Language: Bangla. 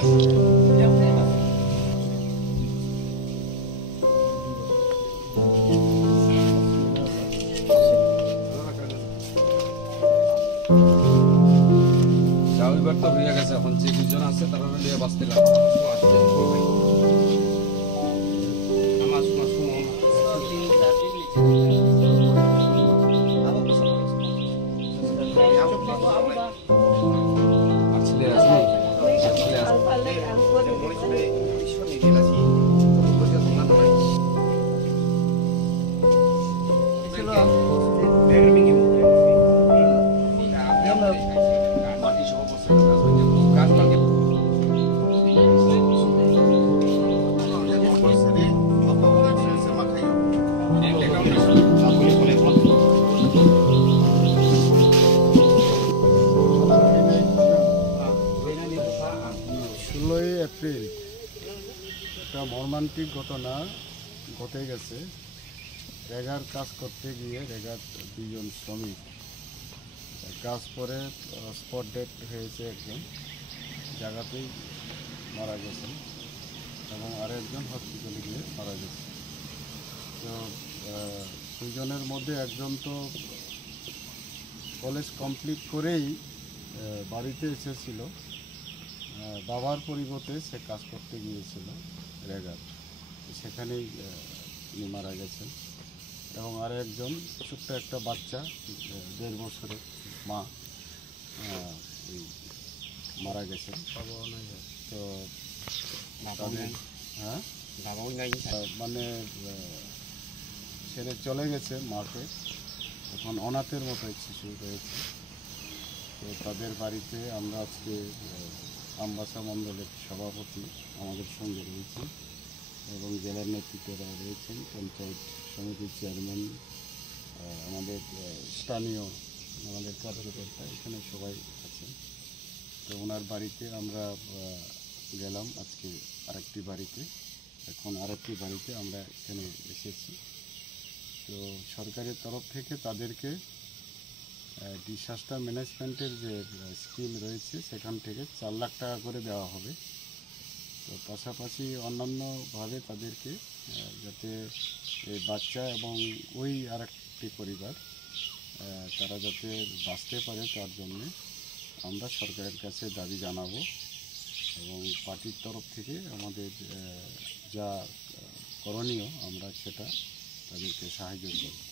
তো হয়ে গেছে, এখন যে দুজন আছে তারা নিয়ে বাঁচতে লাগবে। এপ্রিল একটা মর্মান্তিক ঘটনা ঘটে গেছে। রেগার কাজ করতে গিয়ে রেগার দুজন শ্রমিক কাজ করে স্পট ডেড হয়েছে, একজন জায়গাতেই মারা গেছেন এবং আরেকজন হসপিটালে গিয়ে মারা গেছে। তো দুজনের মধ্যে একজন তো কলেজ কমপ্লিট করেই বাড়িতে এসেছিল, বাবার পরিবর্তে সে কাজ করতে গিয়েছিল রেগার, সেখানেই উনি মারা গেছেন। এবং আর একজন ছোট্ট একটা বাচ্চা 1.5 বছরের মা মারা গেছেন। তো মানে ছেড়ে চলে গেছে মাকে, এখন অনাথের মতো শিশু রয়েছে। তো তাদের বাড়িতে আমরা আজকে আমবাসা মণ্ডলের সভাপতি আমাদের সঙ্গে রয়েছেন এবং জেলার নেতৃত্বরা রয়েছেন, পঞ্চায়েত সমিতির চেয়ারম্যান, আমাদের স্থানীয় আমাদের কার্যকর্তা এখানে সবাই আছেন। তো ওনার বাড়িতে আমরা গেলাম আজকে আরেকটি বাড়িতে, এখন আরেকটি বাড়িতে আমরা এখানে এসেছি। তো সরকারের তরফ থেকে তাদেরকে ডিসাস্টার ম্যানেজমেন্টের যে স্কিম রয়েছে সেখান থেকে 4 লাখ টাকা করে দেওয়া হবে। তো পাশাপাশি অন্যান্যভাবে তাদেরকে যাতে এই বাচ্চা এবং ওই আরেকটি পরিবার তারা যাতে বাঁচতে পারে তার জন্যে আমরা সরকারের কাছে দাবি জানাবো এবং পার্টির তরফ থেকে আমাদের যা করণীয় আমরা সেটা তাদেরকে সাহায্য করব।